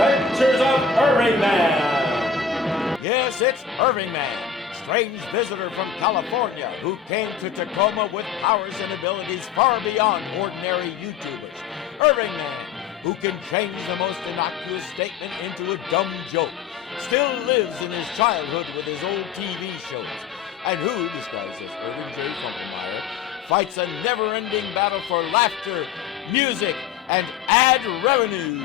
Adventures of Irvingman! Yes, it's Irvingman, strange visitor from California who came to Tacoma with powers and abilities far beyond ordinary YouTubers. Irvingman, who can change the most innocuous statement into a dumb joke, still lives in his childhood with his old TV shows, and who, disguised as Irving J. Funkelmeyer, fights a never-ending battle for laughter, music, and ad revenue.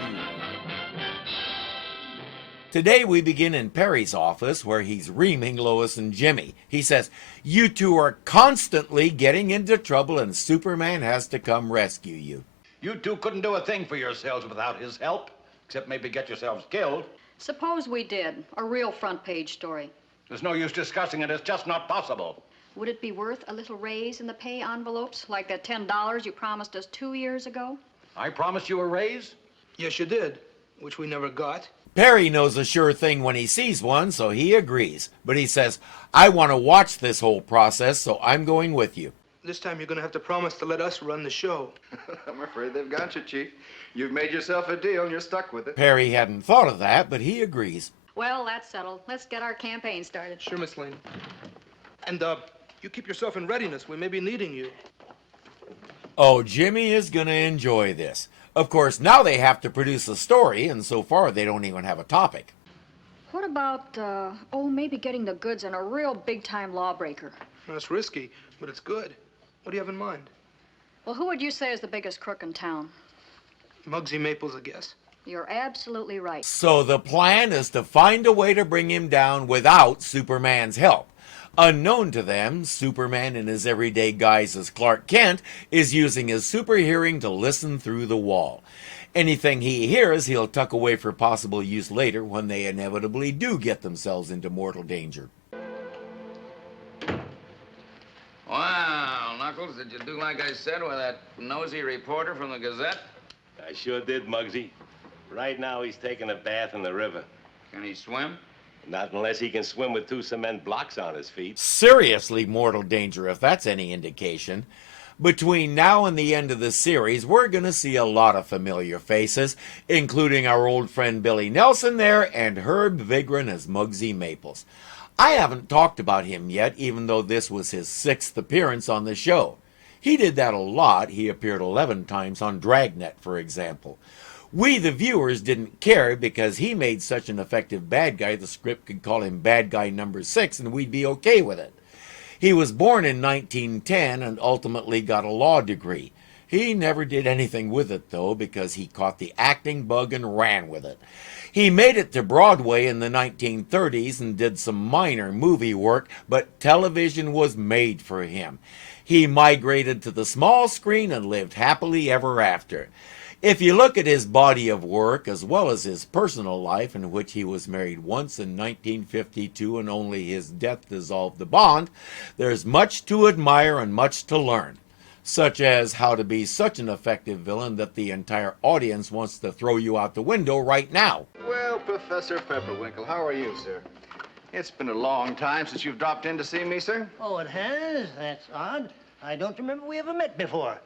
Today we begin in Perry's office where he's reaming Lois and Jimmy. He says, "You two are constantly getting into trouble and Superman has to come rescue you." You two couldn't do a thing for yourselves without his help, except maybe get yourselves killed. Suppose we did. A real front page story. There's no use discussing it. It's just not possible. Would it be worth a little raise in the pay envelopes, like that $10 you promised us 2 years ago? I promised you a raise. Yes, you did, which we never got. Perry knows a sure thing when he sees one, so he agrees. But he says, "I want to watch this whole process, so I'm going with you." This time you're going to have to promise to let us run the show. I'm afraid they've got you, Chief. You've made yourself a deal and you're stuck with it. Perry hadn't thought of that, but he agrees. Well, that's settled. Let's get our campaign started. Sure, Miss Lane. And, you keep yourself in readiness. We may be needing you. Oh, Jimmy is going to enjoy this. Of course, now they have to produce a story, and so far they don't even have a topic. What about, maybe getting the goods on a real big-time lawbreaker? That's risky, but it's good. What do you have in mind? Well, who would you say is the biggest crook in town? Mugsy Maples, I guess. You're absolutely right. So the plan is to find a way to bring him down without Superman's help. Unknown to them, Superman in his everyday guise as Clark Kent is using his super hearing to listen through the wall. Anything he hears, he'll tuck away for possible use later when they inevitably do get themselves into mortal danger. Wow, Knuckles, did you do like I said with that nosy reporter from the Gazette? I sure did, Mugsy. Right now he's taking a bath in the river. Can he swim? Not unless he can swim with 2 cement blocks on his feet. Seriously mortal danger, if that's any indication. Between now and the end of the series, we're going to see a lot of familiar faces, including our old friend Billy Nelson there and Herb Vigran as Mugsy Maples. I haven't talked about him yet, even though this was his 6th appearance on the show. He did that a lot. He appeared 11 times on Dragnet, for example. We, the viewers, didn't care because he made such an effective bad guy, the script could call him Bad Guy Number 6 and we'd be okay with it. He was born in 1910 and ultimately got a law degree. He never did anything with it, though, because he caught the acting bug and ran with it. He made it to Broadway in the 1930s and did some minor movie work, but television was made for him. He migrated to the small screen and lived happily ever after. If you look at his body of work, as well as his personal life, in which he was married once in 1952 and only his death dissolved the bond, there's much to admire and much to learn, such as how to be such an effective villain that the entire audience wants to throw you out the window right now. Well, Professor Pepperwinkle, how are you, sir? It's been a long time since you've dropped in to see me, sir. Oh, it has? That's odd. I don't remember we ever met before.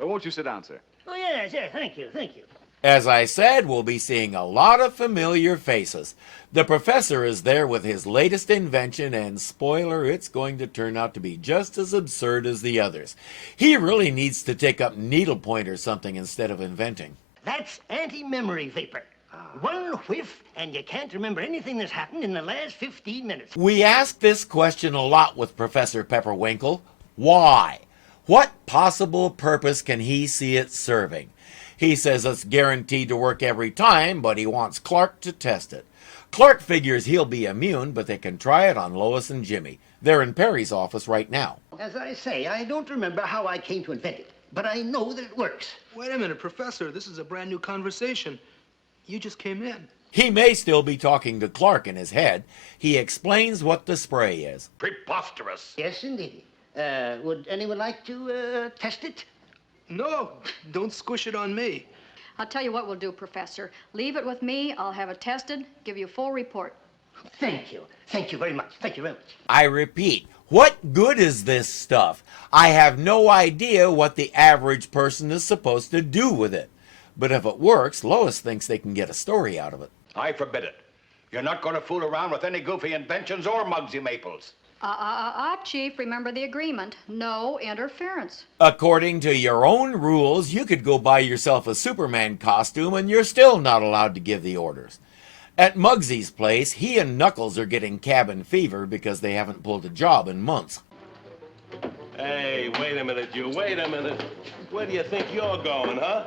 Won't you sit down, sir? Oh, yes, thank you. As I said, we'll be seeing a lot of familiar faces. The professor is there with his latest invention, and spoiler, it's going to turn out to be just as absurd as the others. He really needs to take up needlepoint or something instead of inventing. That's anti-memory vapor. One whiff, and you can't remember anything that's happened in the last 15 minutes. We ask this question a lot with Professor Pepperwinkle. Why? What possible purpose can he see it serving? He says it's guaranteed to work every time, but he wants Clark to test it. Clark figures he'll be immune, but they can try it on Lois and Jimmy. They're in Perry's office right now. As I say, I don't remember how I came to invent it, but I know that it works. Wait a minute, Professor. This is a brand new conversation. You just came in. He may still be talking to Clark in his head. He explains what the spray is. Preposterous. Yes, indeed. Would anyone like to test it? No, don't squish it on me. I'll tell you what we'll do, Professor. Leave it with me. I'll have it tested, give you a full report. Thank you. Thank you very much. Thank you very much. I repeat, what good is this stuff? I have no idea what the average person is supposed to do with it. But if it works, Lois thinks they can get a story out of it. I forbid it. You're not going to fool around with any goofy inventions or Mugsy Maples. Chief, remember the agreement. No interference. According to your own rules, you could go buy yourself a Superman costume and you're still not allowed to give the orders. At Mugsy's place, he and Knuckles are getting cabin fever because they haven't pulled a job in months. Hey, wait a minute, you. Wait a minute. Where do you think you're going, huh?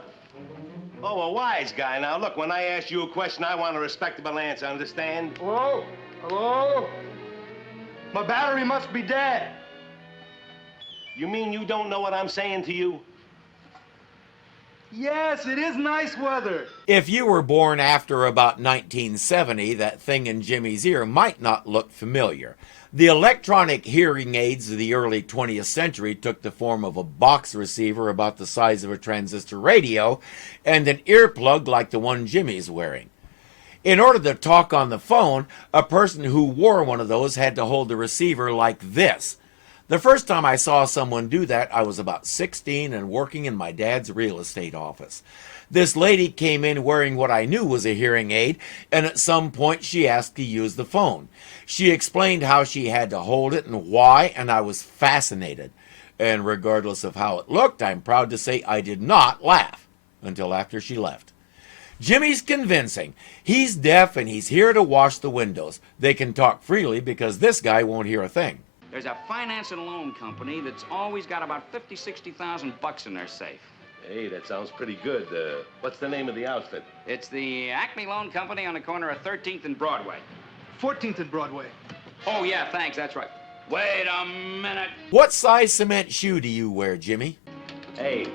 Oh, a wise guy. Now, look, when I ask you a question, I want a respectable answer, understand? Hello? Hello? My battery must be dead. You mean you don't know what I'm saying to you? Yes, it is nice weather. If you were born after about 1970, that thing in Jimmy's ear might not look familiar. The electronic hearing aids of the early 20th century took the form of a box receiver about the size of a transistor radio and an earplug like the one Jimmy's wearing. In order to talk on the phone, a person who wore one of those had to hold the receiver like this. The first time I saw someone do that, I was about 16 and working in my dad's real estate office. This lady came in wearing what I knew was a hearing aid, and at some point she asked to use the phone. She explained how she had to hold it and why, and I was fascinated. And regardless of how it looked, I'm proud to say I did not laugh until after she left. Jimmy's convincing. He's deaf and he's here to wash the windows. They can talk freely because this guy won't hear a thing. There's a finance and loan company that's always got about 50, 60,000 bucks in their safe. Hey, that sounds pretty good. What's the name of the outfit? It's the Acme Loan Company on the corner of 13th and Broadway. 14th and Broadway. Oh, yeah, thanks, that's right. Wait a minute. What size cement shoe do you wear, Jimmy? Hey,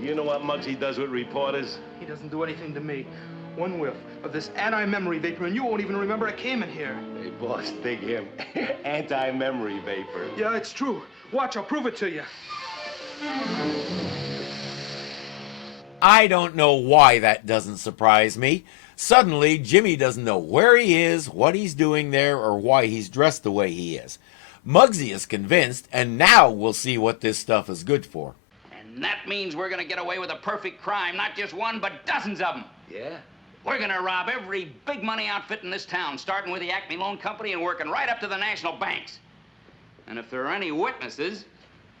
you know what Mugsy does with reporters? He doesn't do anything to me. One whiff of this anti-memory vapor, and you won't even remember I came in here. Hey, boss, dig him. Anti-memory vapor. Yeah, it's true. Watch, I'll prove it to you. I don't know why that doesn't surprise me. Suddenly, Jimmy doesn't know where he is, what he's doing there, or why he's dressed the way he is. Mugsy is convinced, and now we'll see what this stuff is good for. And that means we're gonna get away with a perfect crime, not just one, but dozens of them. Yeah? We're gonna rob every big money outfit in this town, starting with the Acme Loan Company and working right up to the national banks. And if there are any witnesses,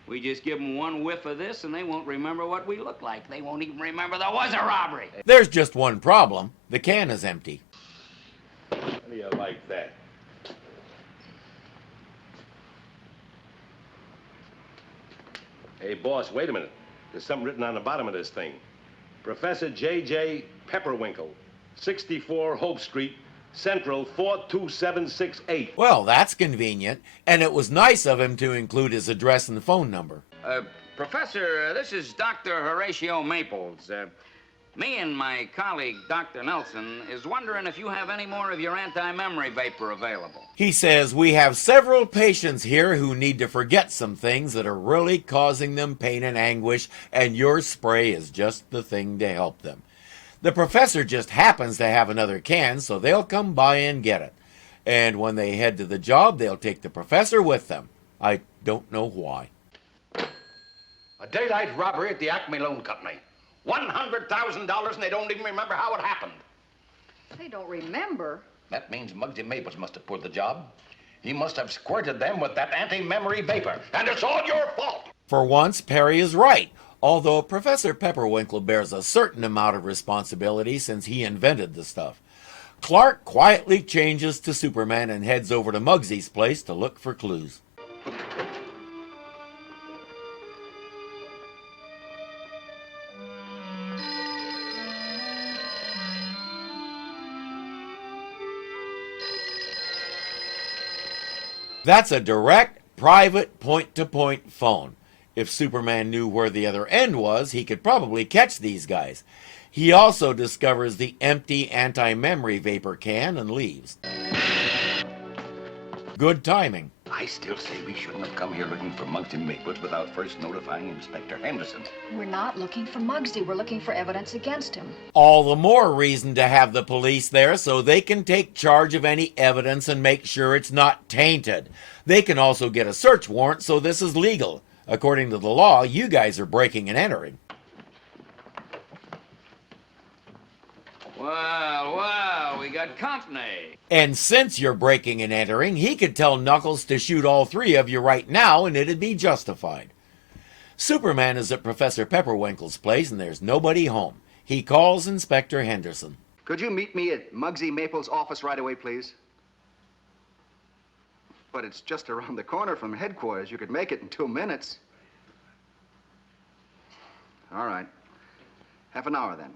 we just give them one whiff of this and they won't remember what we look like. They won't even remember there was a robbery. There's just one problem. The can is empty. How do you like that? Hey, boss, wait a minute. There's something written on the bottom of this thing. Professor J.J. Pepperwinkle, 64 Hope Street, Central 42768. Well, that's convenient, and it was nice of him to include his address and phone number. Professor, this is Dr. Horatio Maples. Me and my colleague, Dr. Nelson, is wondering if you have any more of your anti-memory vapor available. He says we have several patients here who need to forget some things that are really causing them pain and anguish, and your spray is just the thing to help them. The professor just happens to have another can, so they'll come by and get it. And when they head to the job, they'll take the professor with them. I don't know why. A daylight robbery at the Acme Loan Company. $100,000 and they don't even remember how it happened. They don't remember. That means Mugsy Maples must have pulled the job. He must have squirted them with that anti-memory vapor. And it's all your fault. For once, Perry is right, although Professor Pepperwinkle bears a certain amount of responsibility since he invented the stuff. Clark quietly changes to Superman and heads over to Mugsy's place to look for clues. That's a direct, private, point-to-point phone. If Superman knew where the other end was, he could probably catch these guys. He also discovers the empty anti-memory vapor can and leaves. Good timing. I still say we shouldn't have come here looking for Mugsy Maples without first notifying Inspector Henderson. We're not looking for Mugsy. We're looking for evidence against him. All the more reason to have the police there so they can take charge of any evidence and make sure it's not tainted. They can also get a search warrant, so this is legal. According to the law, you guys are breaking and entering. Well, we got company. And since you're breaking and entering, he could tell Knuckles to shoot all three of you right now and it'd be justified. Superman is at Professor Pepperwinkle's place and there's nobody home. He calls Inspector Henderson. Could you meet me at Mugsy Maple's office right away, please? But it's just around the corner from headquarters. You could make it in 2 minutes. All right. Half an hour, then.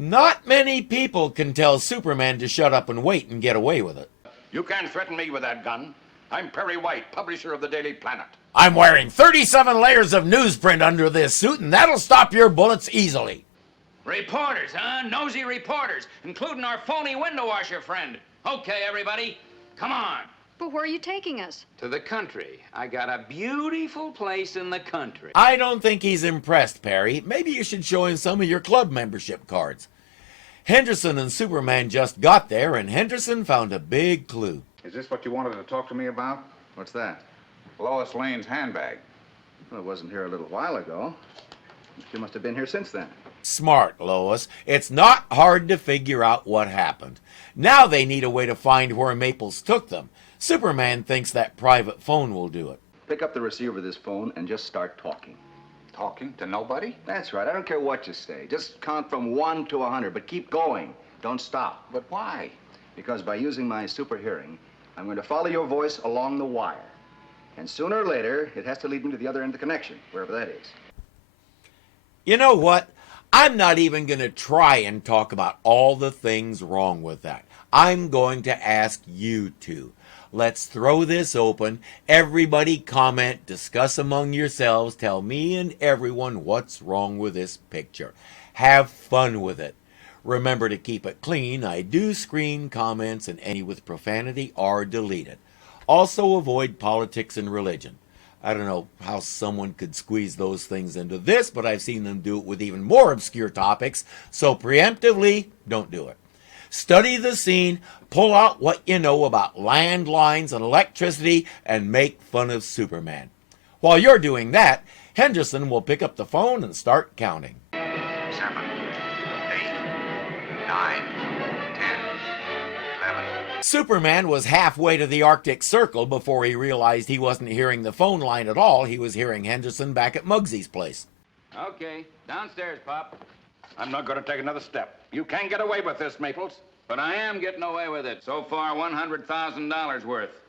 Not many people can tell Superman to shut up and wait and get away with it. You can't threaten me with that gun. I'm Perry White, publisher of the Daily Planet. I'm wearing 37 layers of newsprint under this suit, and that'll stop your bullets easily. Reporters, huh? Nosy reporters, including our phony window washer friend. Okay, everybody, come on. But where are you taking us? To the country. I got a beautiful place in the country. I don't think he's impressed, Perry. Maybe you should show him some of your club membership cards. Henderson and Superman just got there, and Henderson found a big clue. Is this what you wanted to talk to me about? What's that? Lois Lane's handbag. Well, it wasn't here a little while ago. She must have been here since then. Smart, Lois. It's not hard to figure out what happened. Now they need a way to find where Maples took them. Superman thinks that private phone will do it. Pick up the receiver of this phone and just start talking. Talking to nobody? That's right. I don't care what you say. Just count from 1 to 100, but keep going. Don't stop. But why? Because by using my super hearing, I'm going to follow your voice along the wire. And sooner or later, it has to lead me to the other end of the connection, wherever that is. You know what? I'm not even going to try and talk about all the things wrong with that. I'm going to ask you to. Let's throw this open. Everybody comment, discuss among yourselves, tell me and everyone what's wrong with this picture. Have fun with it. Remember to keep it clean. I do screen comments and any with profanity are deleted. Also avoid politics and religion. I don't know how someone could squeeze those things into this, but I've seen them do it with even more obscure topics, so preemptively, don't do it. Study the scene, pull out what you know about landlines and electricity, and make fun of Superman. While you're doing that, Henderson will pick up the phone and start counting. 7, 8, 9, 10, 11. Superman was halfway to the Arctic Circle before he realized he wasn't hearing the phone line at all. He was hearing Henderson back at Mugsy's place. Okay, downstairs, Pop. I'm not going to take another step. You can't get away with this, Maples. But I am getting away with it. So far, $100,000 worth.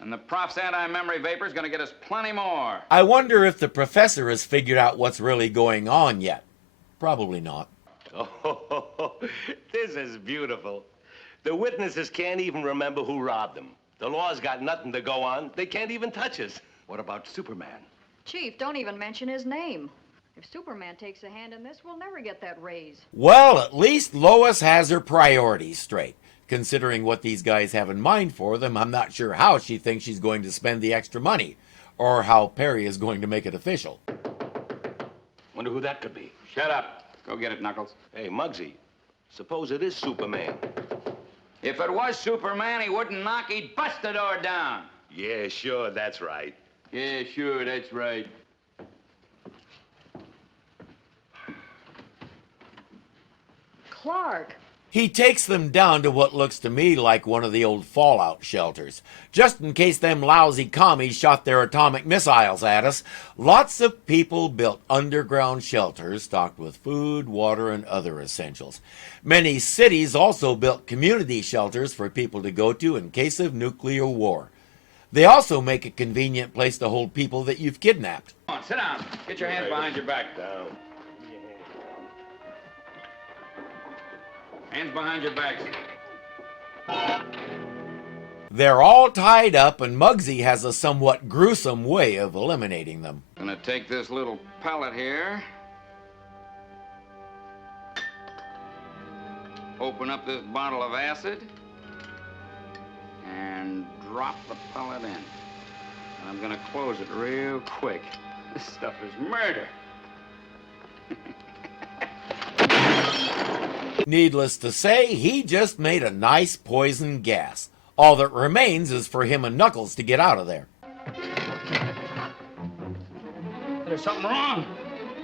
And the prof's anti-memory vapor's gonna get us plenty more. I wonder if the professor has figured out what's really going on yet. Probably not. Oh, this is beautiful. The witnesses can't even remember who robbed them. The law's got nothing to go on. They can't even touch us. What about Superman? Chief, don't even mention his name. If Superman takes a hand in this, we'll never get that raise. Well, at least Lois has her priorities straight. Considering what these guys have in mind for them, I'm not sure how she thinks she's going to spend the extra money, or how Perry is going to make it official. Wonder who that could be. Shut up. Go get it, Knuckles. Hey, Mugsy, suppose it is Superman. If it was Superman, he wouldn't knock, he'd bust the door down. Yeah, sure, that's right. Yeah, sure, that's right. Clark. He takes them down to what looks to me like one of the old fallout shelters. Just in case them lousy commies shot their atomic missiles at us, lots of people built underground shelters stocked with food, water, and other essentials. Many cities also built community shelters for people to go to in case of nuclear war. They also make a convenient place to hold people that you've kidnapped. Come on, sit down. Get your hands behind your back. Down. Hands behind your backs. They're all tied up, and Mugsy has a somewhat gruesome way of eliminating them. Gonna take this little pellet here. Open up this bottle of acid. And drop the pellet in. And I'm gonna close it real quick. This stuff is murder. Needless to say, he just made a nice poison gas. All that remains is for him and Knuckles to get out of there. There's something wrong.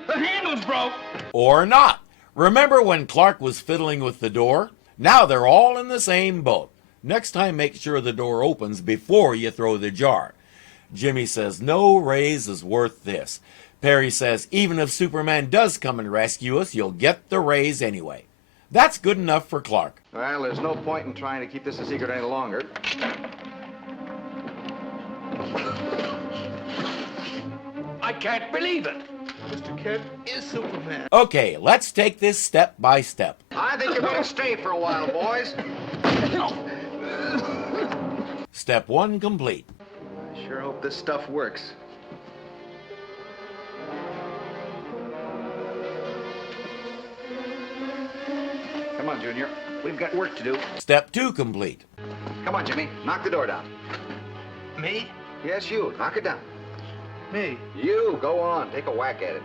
The handle's broke. Or not. Remember when Clark was fiddling with the door? Now they're all in the same boat. Next time, make sure the door opens before you throw the jar. Jimmy says no raise is worth this. Perry says even if Superman does come and rescue us, you'll get the raise anyway. That's good enough for Clark. Well, there's no point in trying to keep this a secret any longer. I can't believe it. Mr. Kent is Superman. Okay, let's take this step by step. I think you better stay for a while, boys. Step 1 complete. I sure hope this stuff works. Come on, Junior. We've got work to do. Step 2 complete. Come on, Jimmy. Knock the door down. Me? Yes, you. Knock it down. Me? You. Go on. Take a whack at it.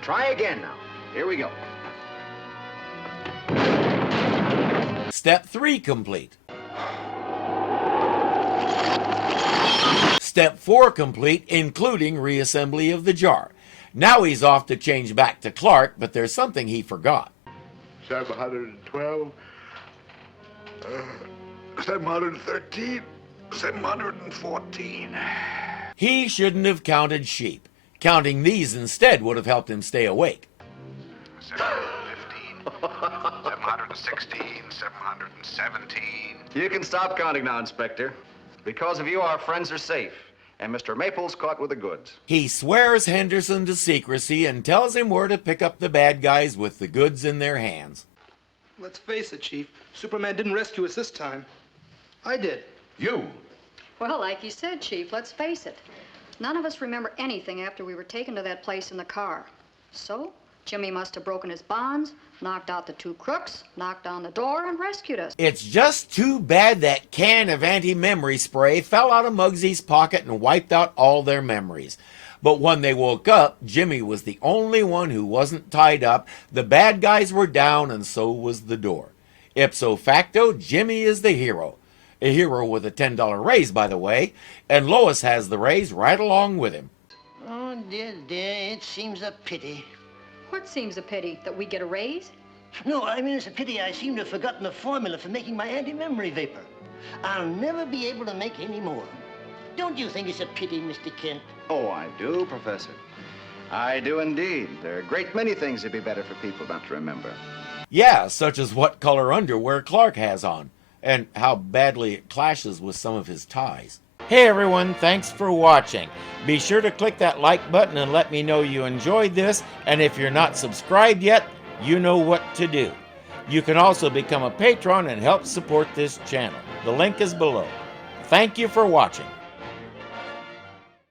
Try again now. Here we go. Step 3 complete. Step 4 complete, including reassembly of the jar. Now he's off to change back to Clark, but there's something he forgot. 712, 713, 714. He shouldn't have counted sheep. Counting these instead would have helped him stay awake. 715, 716, 717. You can stop counting now, Inspector. Because of you, our friends are safe. And Mr. Maple's caught with the goods. He swears Henderson to secrecy and tells him where to pick up the bad guys with the goods in their hands. Let's face it, Chief. Superman didn't rescue us this time. I did. You? Well, like you said, Chief, let's face it. None of us remember anything after we were taken to that place in the car. So, Jimmy must have broken his bonds, knocked out the 2 crooks, knocked on the door, and rescued us. It's just too bad that can of anti-memory spray fell out of Mugsy's pocket and wiped out all their memories. But when they woke up, Jimmy was the only one who wasn't tied up, the bad guys were down, and so was the door. Ipso facto, Jimmy is the hero. A hero with a $10 raise, by the way, and Lois has the raise right along with him. Oh, dear, dear, it seems a pity. What seems a pity? That we get a raise? No, I mean, it's a pity I seem to have forgotten the formula for making my anti-memory vapor. I'll never be able to make any more. Don't you think it's a pity, Mr. Kent? Oh, I do, Professor. I do indeed. There are a great many things that'd be better for people not to remember. Yeah, such as what color underwear Clark has on, and how badly it clashes with some of his ties. Hey everyone, thanks for watching. Be sure to click that like button and let me know you enjoyed this, and if you're not subscribed yet, you know what to do. You can also become a patron and help support this channel. The link is below. Thank you for watching.